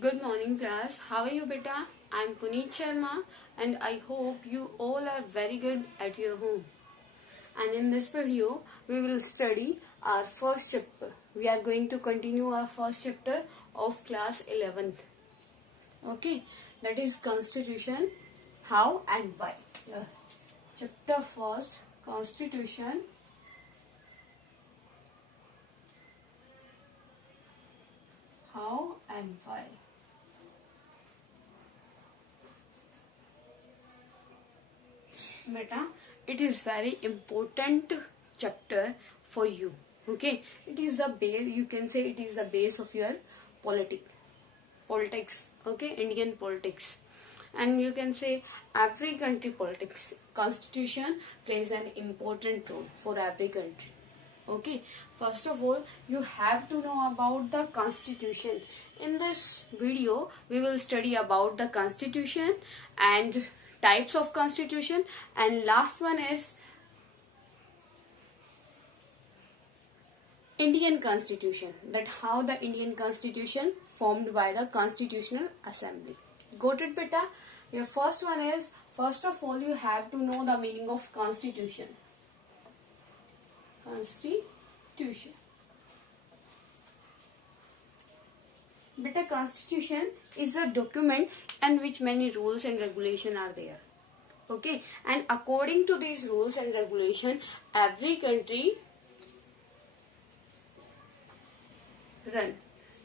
Good morning class. How are you beta? I'm Puneet Sharma and I hope you all are very good at your home. And in this video we will study our first chapter. We are going to continue our first chapter of class 11th. Okay, that is Constitution, how and why. Chapter first, Constitution, how and why. Beta, it is very important chapter for you. Okay, it is the base. You can say it is the base of your politics. Okay, Indian politics, and you can say every country politics. Constitution plays an important role for every country. Okay, first of all, you have to know about the Constitution. In this video, we will study about the Constitution and types of Constitution, and last one is Indian Constitution, that how the Indian Constitution formed by the Constitutional Assembly. Got it beta? Your first one is, first of all you have to know the meaning of Constitution. Constitution. Beta, Constitution is a document in which many rules and regulations are there. Okay, and according to these rules and regulations, every country run.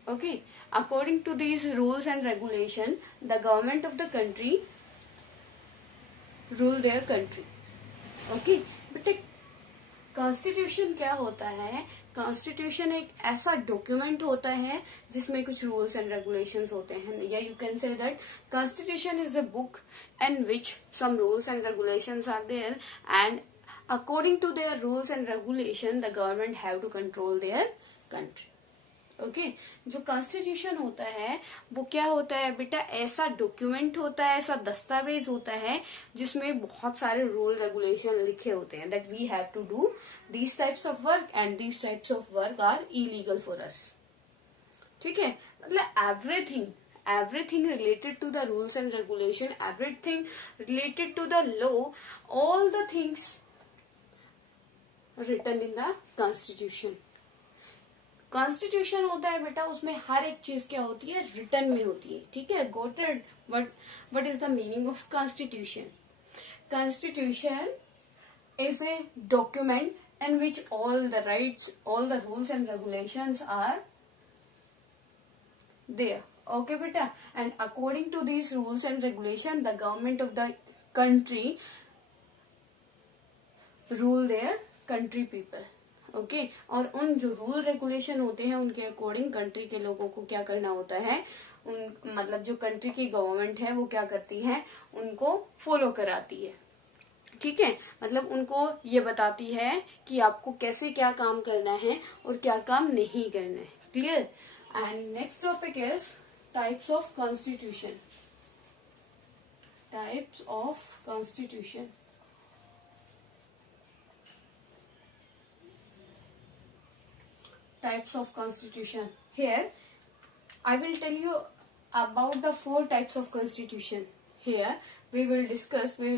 Okay, according to these rules and regulations, the government of the country rule their country. Okay, but constitution क्या होता है? कॉन्स्टिट्यूशन एक ऐसा डॉक्यूमेंट होता है जिसमें कुछ rules and regulations होते हैं, या you can say that constitution is a book in which some rules and regulations are there, and according to their rules and regulation the government have to control their country. Okay, जो constitution होता है वो क्या होता है बेटा? ऐसा डॉक्यूमेंट होता है, ऐसा दस्तावेज होता है जिसमें बहुत सारे रूल रेगुलेशन लिखे होते हैं, that we have to do these types of work and these types of work are illegal for us. ठीक है, मतलब everything related to the rules and regulation, everything related to the law, all the things written in the constitution. Constitution होता है बेटा, उसमें हर एक चीज क्या होती है? रिटर्न में होती है. ठीक है, got it. What is the meaning of constitution? Constitution is a document in which all the rights, all the rules and regulations are there. Okay बेटा, and according to these rules and regulation the government of the country rule their country people. Okay, और उन जो rule regulation होते हैं उनके according country के लोगों को क्या करना होता है? उन मतलब जो कंट्री की गवर्नमेंट है वो क्या करती है? उनको फॉलो कराती है. ठीक है, मतलब उनको ये बताती है कि आपको कैसे क्या काम करना है और क्या काम नहीं करना है. Clear? And next topic is types of constitution. Types of constitution. Types of constitution. Here I will tell you about the 4 types of constitution. Here we will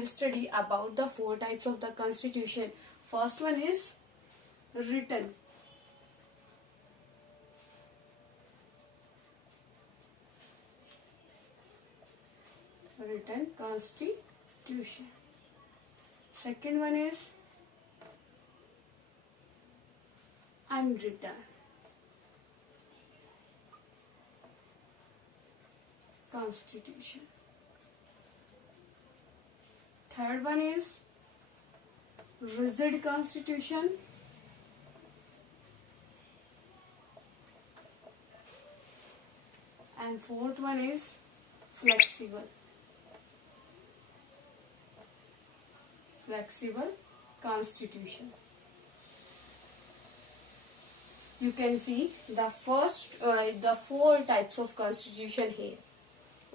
study about the 4 types of the constitution. First one is written. Written constitution. Second one is unwritten constitution. Third one is rigid constitution. And fourth one is flexible constitution. You can see the 4 types of constitution here.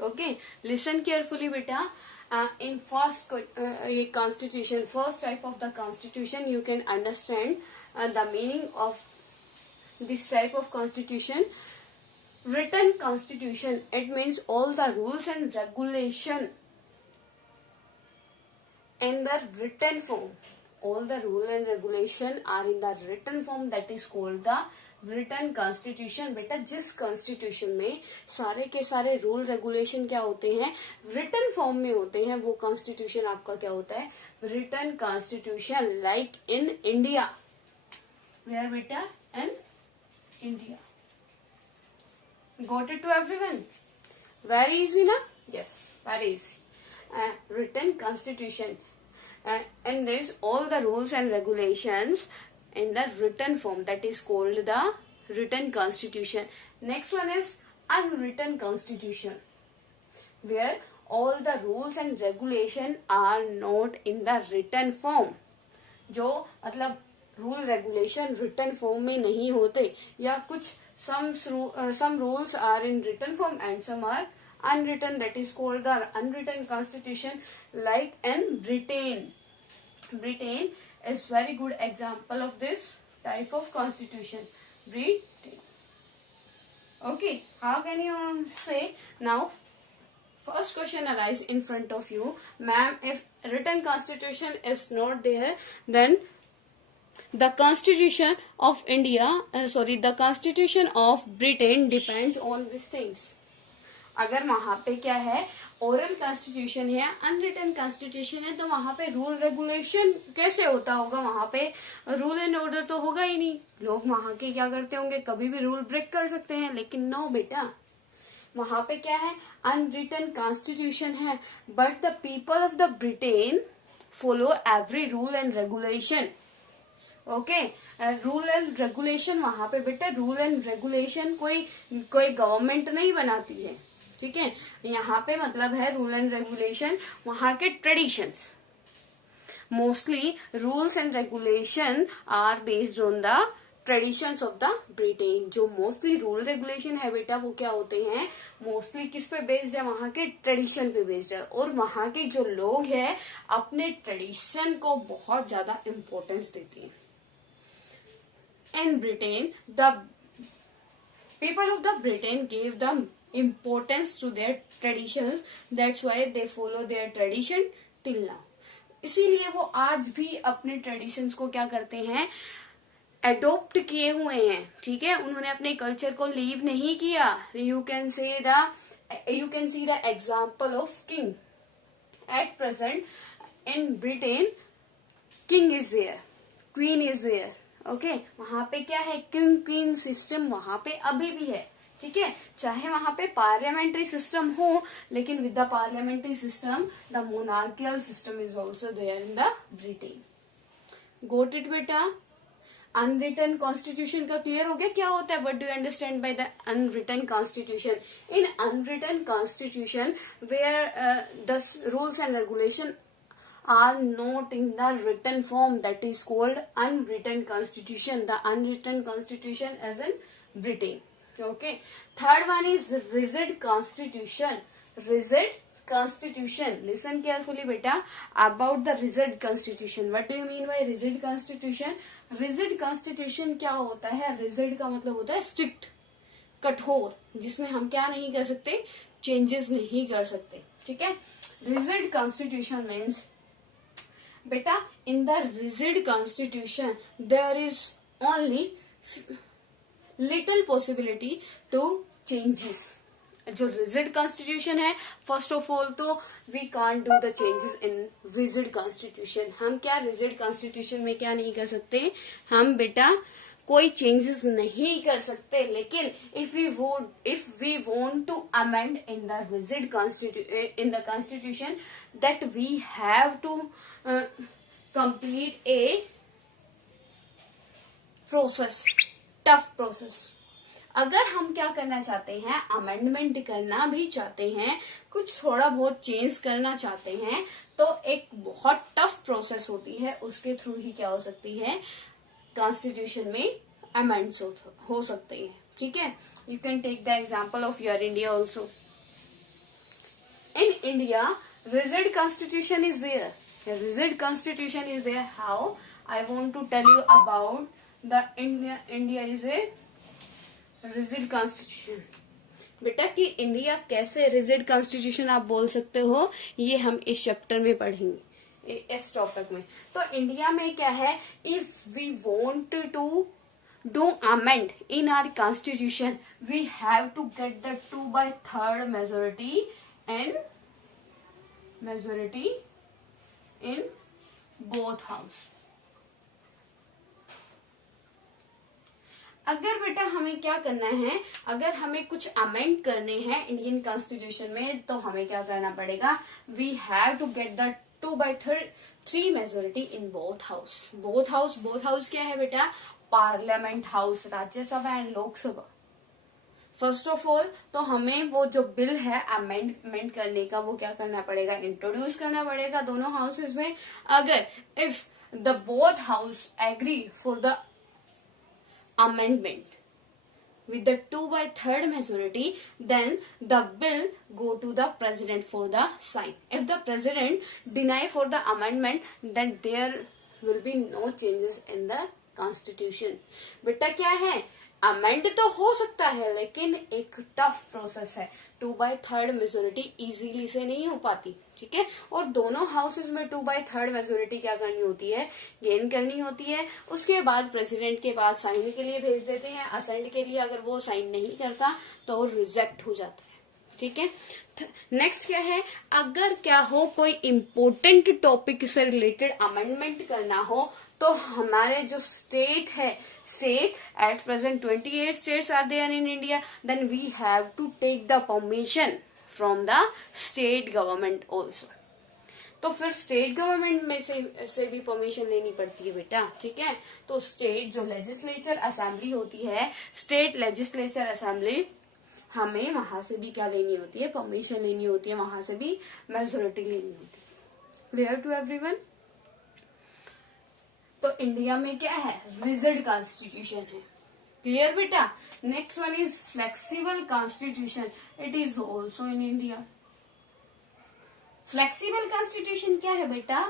Okay, listen carefully beta. In first constitution, first type of the constitution, you can understand the meaning of this type of constitution. written constitution, it means all the rules and regulation in the written form. All the rule and regulation are in the written form, that is called the written constitution. बेटा जिस constitution में सारे के सारे rule regulation क्या होते हैं, written form में होते हैं, वो constitution आपका क्या होता है, written constitution. Like in India, where बेटा in India. Got it to everyone? Very easy ना? Yes, very easy. Written constitution. And there's all the rules and regulations in the written form, that is called the written constitution. Next one is unwritten constitution, where all the rules and regulation are not in the written form. जो मतलब rule regulation written form में नहीं होते, या कुछ some rules are in written form and some are unwritten, that is called the unwritten constitution. Like in Britain. Britain is very good example of this type of constitution. Britain. Okay, how can you say now? First question arise in front of you, ma'am, if written constitution is not there, then the constitution of India, the constitution of Britain depends on these things. अगर वहां पे क्या है, oral constitution है, unwritten constitution है, तो वहां पे रूल रेगुलेशन कैसे होता होगा, वहां पे रूल एंड ऑर्डर तो होगा ही नहीं. लोग वहां के क्या करते होंगे, कभी भी रूल ब्रेक कर सकते हैं. लेकिन नो बेटा, वहां पे क्या है, अनरिटन कॉन्स्टिट्यूशन है, but the people of the Britain follow every rule and regulation. Okay, rule and regulation वहां पे बेटा, रूल एंड रेगुलेशन कोई गवर्नमेंट नहीं बनाती है, ठीक है. यहाँ पे मतलब है रूल एंड रेगुलेशन वहां के traditions. Mostly rules and regulation are based on the traditions of the Britain. जो मोस्टली रूल रेगुलेशन है बेटा, वो क्या होते हैं, मोस्टली किस पे बेस्ड है, वहां के ट्रेडिशन पे बेस्ड है. और वहां के जो लोग हैं अपने ट्रेडिशन को बहुत ज्यादा इम्पोर्टेंस देते हैं. In Britain, the people of the Britain gave the importance to their traditions. That's why they follow their tradition till now. इसीलिए वो आज भी अपने ट्रेडिशंस को क्या करते हैं, अडोप्ट किए हुए हैं. ठीक है, उन्होंने अपने कल्चर को लीव नहीं किया. You can see the example of king. At present in Britain, king is there, queen is there. Okay, वहां पे क्या है, किंग क्वीन सिस्टम वहां पे अभी भी है. ठीक है, चाहे वहां पे पार्लियामेंट्री सिस्टम हो, लेकिन with the parliamentary system the monarchial system is also there in the Britain. Got it बेटा. अनरिटन कॉन्स्टिट्यूशन का क्लियर हो गया क्या होता है, what do you understand by the unwritten constitution. In unwritten constitution where the rules and regulation are not in the written form, that is called unwritten constitution. The unwritten constitution as in Britain. Okay, third one is rigid constitution. Rigid constitution, listen carefully beta about the rigid constitution. What do you mean by rigid constitution? Rigid constitution क्या होता है, rigid का मतलब होता है strict, कठोर, जिसमें हम क्या नहीं कर सकते, चेंजेस नहीं कर सकते. ठीक है, rigid constitution means बेटा, in the rigid constitution there is only little possibility to changes. जो rigid constitution है, first of all तो we can't do the changes in rigid constitution. हम क्या rigid constitution में क्या नहीं कर सकते, हम बेटा कोई changes नहीं कर सकते. लेकिन if we want to amend in the rigid constitution, that we have to complete a process, tough process. अगर हम क्या करना चाहते हैं, अमेंडमेंट करना भी चाहते हैं, कुछ थोड़ा बहुत चेंज करना चाहते हैं, तो एक बहुत टफ प्रोसेस होती है. उसके थ्रू ही क्या हो सकती है, कॉन्स्टिट्यूशन में अमेंड्स हो सकते हैं. ठीक है, you can take the example of your India also. In India rigid constitution is there. A rigid constitution is there. How? I want to tell you about the India is a rigid constitution. बेटा कि इंडिया कैसे rigid constitution आप बोल सकते हो, ये हम इस चैप्टर में पढ़ेंगे, इस टॉपिक में। तो इंडिया में क्या है, if we want to do amend in our constitution we have to get the 2/3 majority in both house. अगर बेटा हमें क्या करना है, अगर हमें कुछ अमेंड करने हैं इंडियन कॉन्स्टिट्यूशन में, तो हमें क्या करना पड़ेगा, we have to get the 2/3 majority in both house. Both house क्या है बेटा, parliament house, Rajya Sabha and Lok Sabha. First of all तो हमें वो जो बिल है अमेंडमेंट करने का, वो क्या करना पड़ेगा, इंट्रोड्यूस करना पड़ेगा दोनों हाउसेज में। अगर if the both house agree for the amendment with the 2/3 majority, then the bill go to the president for the sign. If the president deny for the amendment, then there will be no changes in the constitution. बेटा क्या है, अमेंड तो हो सकता है लेकिन एक tough process है, 2/3 मेजोरिटी इजीली से नहीं हो पाती, ठीक है। और दोनों हाउसेज में 2/3 मेजोरिटी क्या करनी होती है, गेन करनी होती है। उसके बाद प्रेसिडेंट के बाद साइन के लिए भेज देते हैं, असेंट के लिए। अगर वो साइन नहीं करता तो रिजेक्ट हो जाता है, ठीक है। नेक्स्ट क्या है, अगर क्या हो कोई इम्पोर्टेंट टॉपिक से रिलेटेड अमेंडमेंट करना हो, तो हमारे जो स्टेट है, state at present 28 states are there in India, then we have to take the permission from the state government also. तो फिर स्टेट गवर्नमेंट में से भी परमिशन लेनी पड़ती है बेटा, ठीक है। तो स्टेट जो लेजिस्लेचर असेंबली होती है, स्टेट लेजिस्लेचर असेंबली, हमें वहां से भी क्या लेनी होती है, परमिशन लेनी होती है, वहां से भी मेजोरिटी लेनी होती है। Clear to everyone. तो इंडिया में क्या है, रिजिड कॉन्स्टिट्यूशन है। क्लियर बेटा। Next one is flexible constitution, it is also in India. Flexible constitution क्या है बेटा,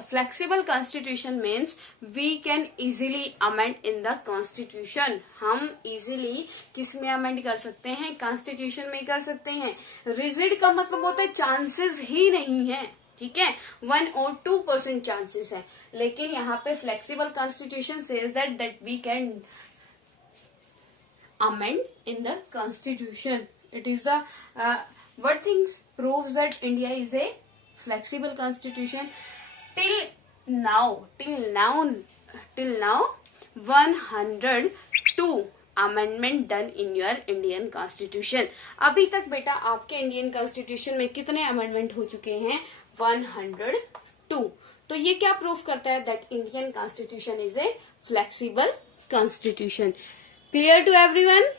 flexible constitution means we can easily amend in the constitution. हम इजीली किस में अमेंड कर सकते हैं, कॉन्स्टिट्यूशन में कर सकते हैं। रिजिड का मतलब होता है चांसेस ही नहीं है, ठीक है, 1 or 2% चांसेस है। लेकिन यहाँ पे flexible constitution says that we can amend in the constitution. It is the what things proves that India is a flexible constitution. Till now 102 amendment done in your Indian constitution. अभी तक बेटा आपके इंडियन कॉन्स्टिट्यूशन में कितने अमेंडमेंट हो चुके हैं, 102। तो ये क्या प्रूफ करता है, that Indian constitution is a flexible constitution. Clear to everyone.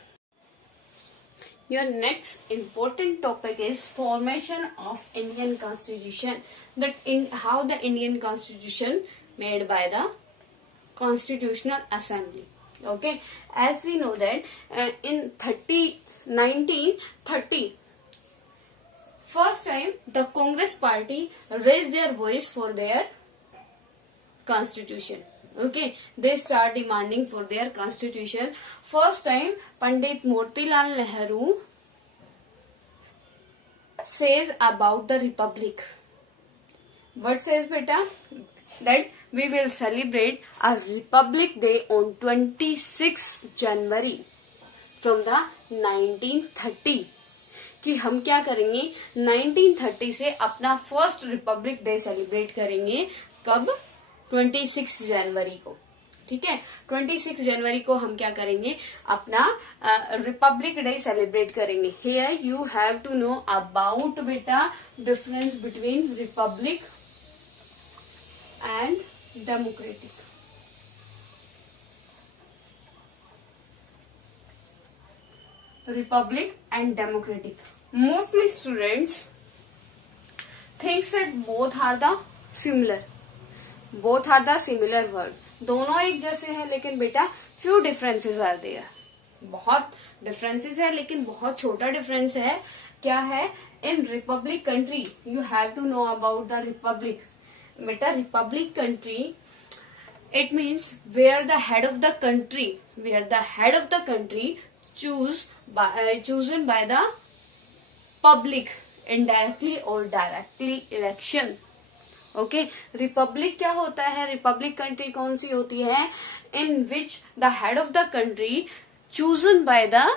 Your next important topic is formation of Indian Constitution. That in how the Indian Constitution made by the Constitutional Assembly. Okay, as we know that in 1930, first time the Congress Party raised their voice for their Constitution. Okay, they start demanding for their constitution. First time Pandit Motilal Nehru says about the republic. What says beta, that we will celebrate a republic day on 26 January from the 1930। कि हम क्या करेंगे, 1930 से अपना first Republic day celebrate करेंगे। कब, 26 जनवरी को, ठीक है। 26 जनवरी को हम क्या करेंगे, अपना रिपब्लिक डे सेलिब्रेट करेंगे। Here you have to know about बेटा difference between republic and democratic. Republic and democratic, mostly students thinks that both are the similar, both are the similar word, दोनों एक जैसे हैं, लेकिन बेटा फ्यू डिफरेंसेस आर देयर। बहुत differences है लेकिन बहुत छोटा डिफरेंस है। क्या है, in republic country you have to know about the republic. बेटा republic country it means where the head of the country chosen by the public indirectly or directly election. Okay, republic क्या होता है? Republic country कौन सी होती है? In which the head of the country chosen by the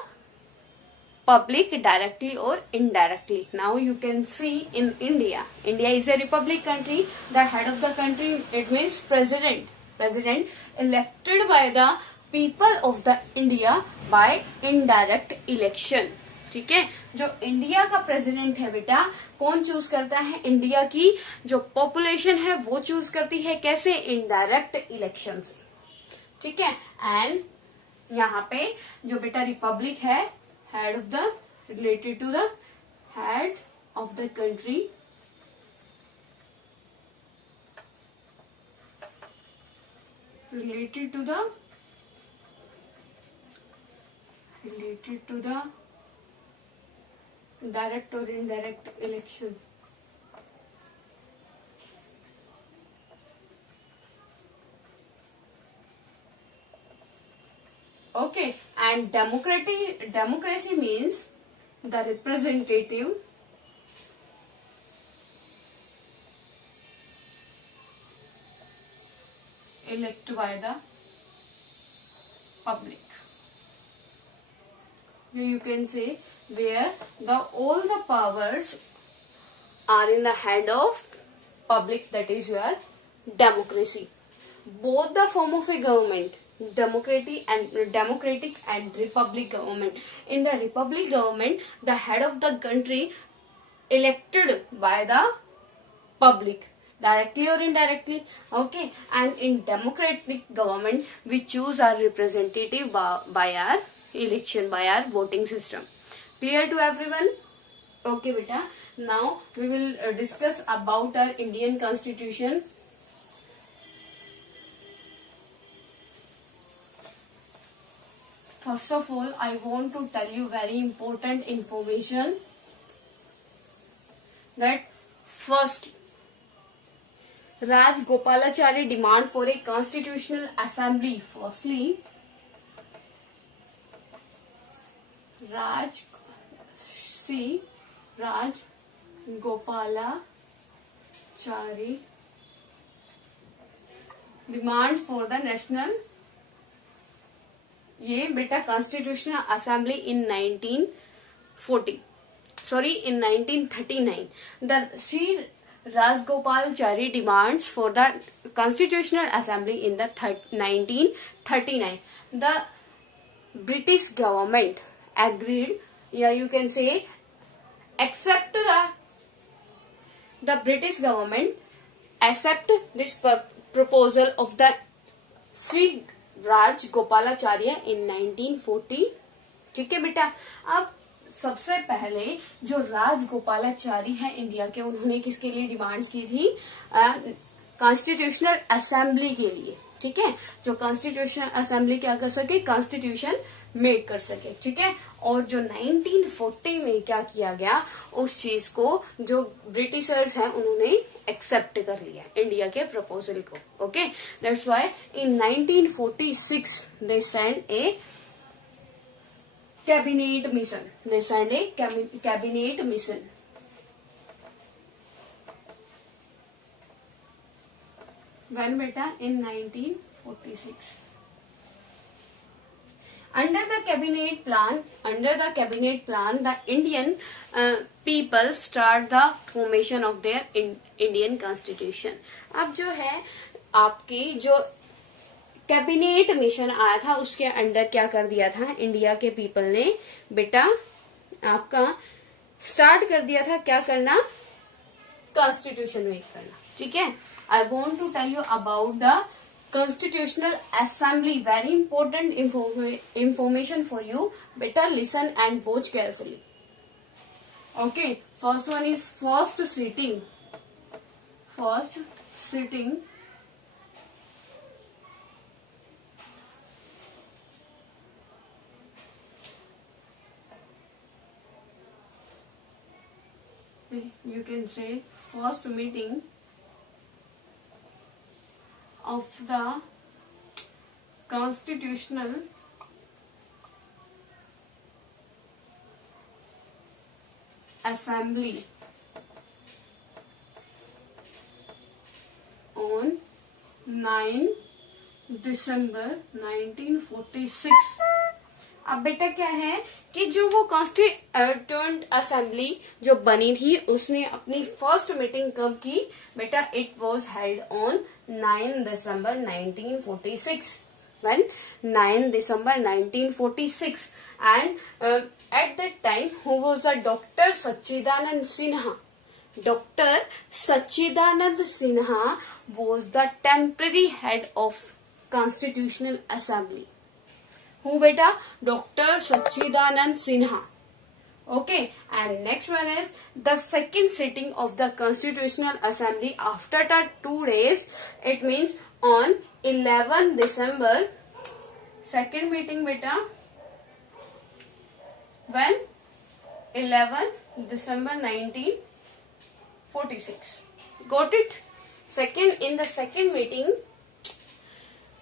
public directly or indirectly. Now you can see in India. India is a republic country. The head of the country, it means president. President elected by the people of the India by indirect election. ठीक है, जो इंडिया का प्रेसिडेंट है बेटा, कौन चूज करता है? इंडिया की जो पॉपुलेशन है वो चूज करती है. कैसे? इनडायरेक्ट इलेक्शन से. ठीक है, एंड यहाँ पे जो बेटा रिपब्लिक है, head of the related to the head of the country related to the direct or indirect election. Okay, and democracy means the representative elected by the public. You can say where all the powers are in the hand of public, that is your democracy. Both the form of a government, democratic and republic government. In the republic government, the head of the country elected by the public directly or indirectly. Okay, and in democratic government we choose our representative by our election, by our voting system. Clear to everyone? Okay beta, now we will discuss about our Indian Constitution. First of all, I want to tell you very important information that first, Rajagopalachari demand for a constitutional assembly. Firstly, Rajagopalachari demands for the national, ये बेटा constitutional assembly in 1939. द Shri Rajagopalachari demands for the constitutional assembly in the 1939. The British government agreed, या you can say accept the British government accept this proposal of the Sri Rajagopalachari in 1940. ठीक है बेटा, अब सबसे पहले जो राजगोपालाचारी है इंडिया के, उन्होंने किसके लिए डिमांड्स की थी? कॉन्स्टिट्यूशनल असेंबली के लिए. ठीक है, जो कॉन्स्टिट्यूशनल असेंबली क्या कर सके? कॉन्स्टिट्यूशन मेक कर सके. ठीक है, और जो 1940 में क्या किया गया, उस चीज को जो ब्रिटिशर्स हैं उन्होंने एक्सेप्ट कर लिया इंडिया के प्रपोजल को. Okay, that's why in 1946 they send A cabinet mission. When बेटा? in 1946. Under the cabinet plan, the Indian people start the formation of their Indian Constitution. अब जो है आपकी जो कैबिनेट मिशन आया था, उसके अंडर क्या कर दिया था इंडिया के पीपल ने बेटा? आपका स्टार्ट कर दिया था क्या करना? कॉन्स्टिट्यूशन मेक करना. ठीक है, I want to tell you about the Constitutional Assembly. Very important information for you. Better listen and watch carefully. Okay, first one is first sitting. You can say first meeting of the Constitutional Assembly on 9 दिसंबर 1946। अब बेटा क्या है कि जो वो constituent assembly जो बनी थी उसने अपनी फर्स्ट मीटिंग कब की बेटा? It was held on 9 December 1946। when 9 December 1946 and at that time who was the Dr. Sachidanand Sinha? Dr. Sachidanand Sinha was the temporary head of Constitutional Assembly. Who beta? Dr. Sachidanand Sinha. Okay, and next one is the second sitting of the Constitutional Assembly after the 2 days. It means on 11 December. Second meeting beta when 11 December 1946. Got it? In the second meeting,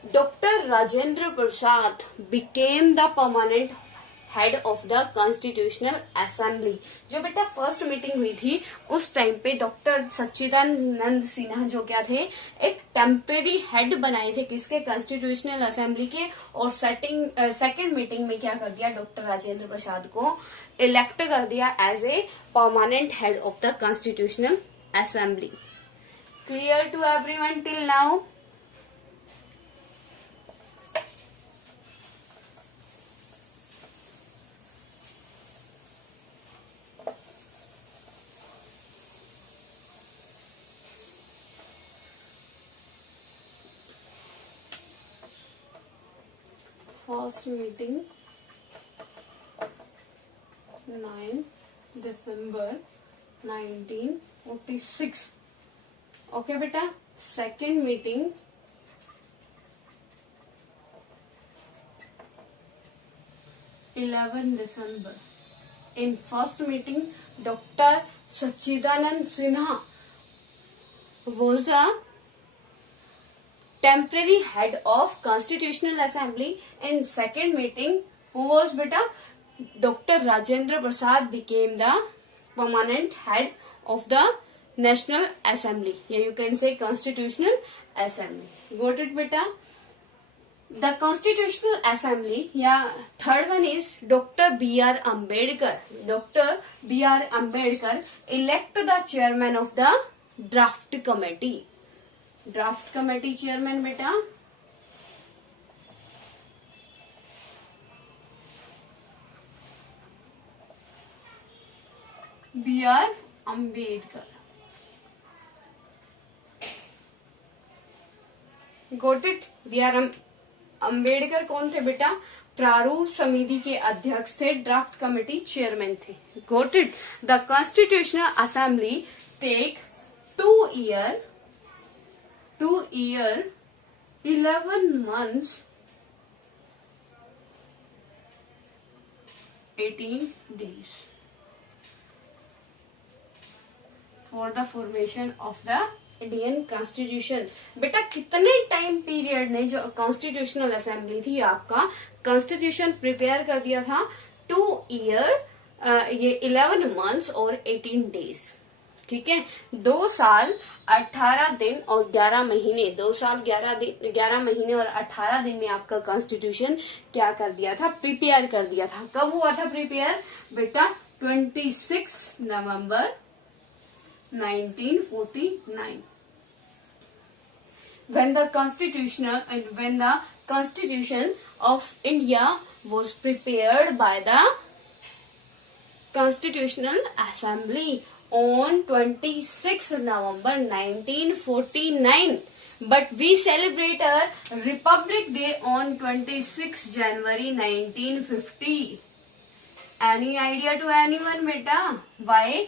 Dr. Rajendra Prasad became the permanent head of the constitutional assembly. जो बेटा first meeting हुई थी उस टाइम पे डॉक्टर सच्चिदानंद सिन्हा जो क्या थे, एक टेम्परेरी हेड बनाए थे किसके? कॉन्स्टिट्यूशनल असेंबली के। और सेकंड मीटिंग में क्या कर दिया? डॉक्टर राजेंद्र प्रसाद को इलेक्ट कर दिया as a permanent head of the constitutional assembly. Clear to everyone till now? First meeting 9 December 1946. Okay बेटा, second meeting 11 December. In first meeting, Dr. Sachidanand Sinha was the temporary head of Constitutional Assembly. In second meeting, who was beta? Dr. Rajendra Prasad became the permanent head of the National Assembly. Yeah, you can say Constitutional Assembly. Got it beta? The Constitutional Assembly, yeah, third one is Dr. B.R. Ambedkar. Dr. B.R. Ambedkar elect the chairman of the draft committee. Draft committee chairman बेटा B.R. Ambedkar. Got it? B.R. Ambedkar कौन थे बेटा? प्रारूप समिति के अध्यक्ष थे, draft committee chairman थे। Got it? The constitutional assembly take 2 year 11 months 18 days for the formation of the Indian constitution. बेटा कितने टाइम पीरियड ने जो कॉन्स्टिट्यूशनल असेंबली थी आपका कॉन्स्टिट्यूशन प्रिपेयर कर दिया था? 2 year ये 11 months और 18 days। ठीक है, 2 साल 18 दिन और 11 महीने, 2 साल 11 महीने और 18 दिन में आपका कॉन्स्टिट्यूशन क्या कर दिया था? प्रिपेयर कर दिया था। कब हुआ था प्रिपेयर बेटा? 26 नवंबर 1949। when the constitution of India was prepared by the Constitutional Assembly on 26 November 1949, but we celebrate our Republic Day on 26 January 1950. Any idea to anyone beta? Why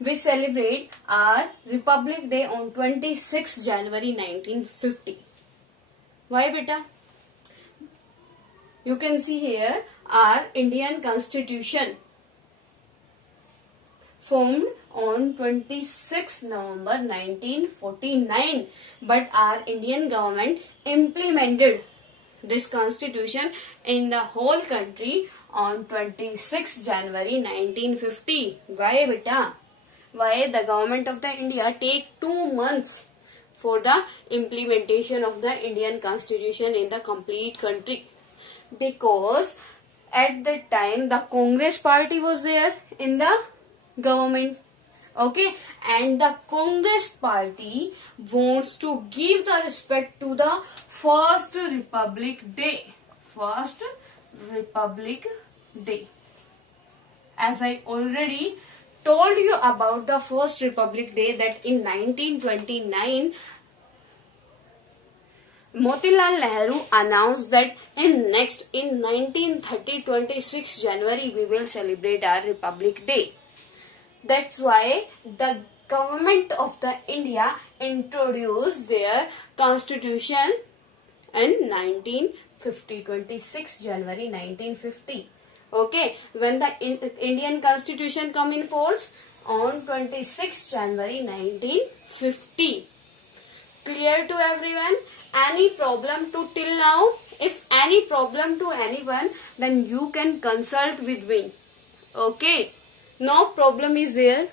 we celebrate our Republic Day on 26 January 1950? Why beta? You can see here our Indian Constitution formed on 26 November 1949, but our Indian government implemented this constitution in the whole country on 26 January 1950. Why, beta? Why the government of the India take 2 months for the implementation of the Indian Constitution in the complete country? Because at that time the Congress party was there in the government. Okay, and the Congress party wants to give the respect to the First Republic Day. First Republic Day. As I already told you about the First Republic Day, that in 1929 Motilal Nehru announced that in 1930 26 January we will celebrate our Republic Day. That's why the government of the India introduced their constitution in 1950, 26 January 1950. Okay, when the Indian constitution come in force on 26 January 1950. Clear to everyone? Any problem to till now? If any problem to anyone, then you can consult with me. Okay, no problem is there.